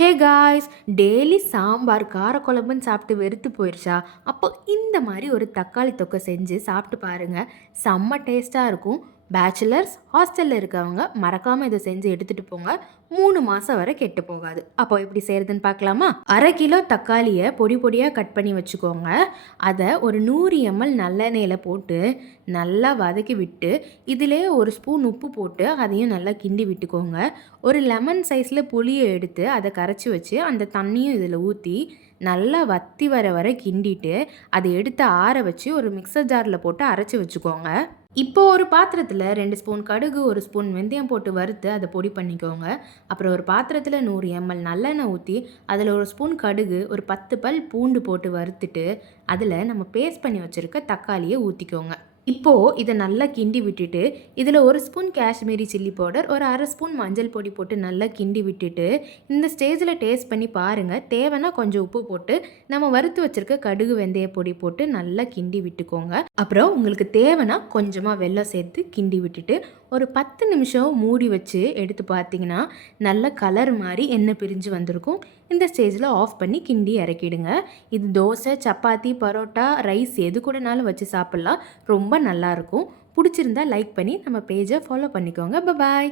Hey guys, daily sambar காரக்குழம்புன்னு சாப்பிட்டு வெறுத்து போயிடுச்சா? அப்போ இந்த மாதிரி ஒரு தக்காளி தொக்கை செஞ்சு சாப்பிட்டு பாருங்கள். செம்ம டேஸ்ட்டாக இருக்கும். பேச்சுலர்ஸ் ஹாஸ்டலில் இருக்கவங்க மறக்காமல் இதை செஞ்சு எடுத்துகிட்டு போங்க. 3 மாதம் வரை கெட்டு போகாது. அப்போ எப்படி செய்கிறதுன்னு பார்க்கலாமா? 1/2 கிலோ தக்காளியை பொடி பொடியாக கட் பண்ணி வச்சுக்கோங்க. அதை ஒரு 100 ml நல்லெண்ணெயில் போட்டு நல்லா வதக்கி விட்டு இதிலே ஒரு ஸ்பூன் உப்பு போட்டு அதையும் நல்லா கிண்டி விட்டுக்கோங்க. ஒரு லெமன் சைஸில் புளியை எடுத்து அதை கரைச்சி வச்சு அந்த தண்ணியும் இதில் ஊற்றி நல்லா வத்தி வர கிண்டிட்டு அதை எடுத்து ஆற வச்சு ஒரு மிக்சர் ஜாரில் போட்டு அரைச்சி வச்சுக்கோங்க. இப்போ ஒரு பாத்திரத்தில் 2 ஸ்பூன் கடுகு, 1 ஸ்பூன் வெந்தயம் போட்டு வறுத்து அதை பொடி பண்ணிக்கோங்க. அப்புறம் ஒரு பாத்திரத்தில் 100 ml நல்லெண்ணெய் ஊற்றி அதில் ஒரு ஸ்பூன் கடுகு, ஒரு 10 பல் பூண்டு போட்டு வறுத்துட்டு அதில் நம்ம பேஸ்ட் பண்ணி வச்சுருக்க தக்காளியை ஊற்றிக்கோங்க. இப்போது இதை நல்லா கிண்டி விட்டுட்டு இதில் 1 ஸ்பூன் காஷ்மீரி சில்லி பவுடர், ஒரு 1/2 ஸ்பூன் மஞ்சள் பொடி போட்டு நல்லா கிண்டி விட்டுட்டு இந்த ஸ்டேஜில் டேஸ்ட் பண்ணி பாருங்கள். தேவைன்னா கொஞ்சம் உப்பு போட்டு நம்ம வறுத்து வச்சுருக்க கடுகு வெந்தய பொடி போட்டு நல்லா கிண்டி விட்டுக்கோங்க. அப்புறம் உங்களுக்கு தேவைன்னா கொஞ்சமாக வெல்லம் சேர்த்து கிண்டி விட்டுட்டு ஒரு 10 நிமிஷம் மூடி வச்சு எடுத்து பார்த்தீங்கன்னா நல்ல கலர் மாதிரி எண்ணெய் பிரிஞ்சு வந்திருக்கும். இந்த ஸ்டேஜில் ஆஃப் பண்ணி கிண்டி இறக்கிடுங்க. இது தோசை, சப்பாத்தி, பரோட்டா, ரைஸ் எது கூடனாலும் வச்சு சாப்பிட்லாம். ரொம்ப நல்லாயிருக்கும். பிடிச்சிருந்தா லைக் பண்ணி நம்ம பேஜை ஃபாலோ பண்ணிக்கோங்க. பாய்.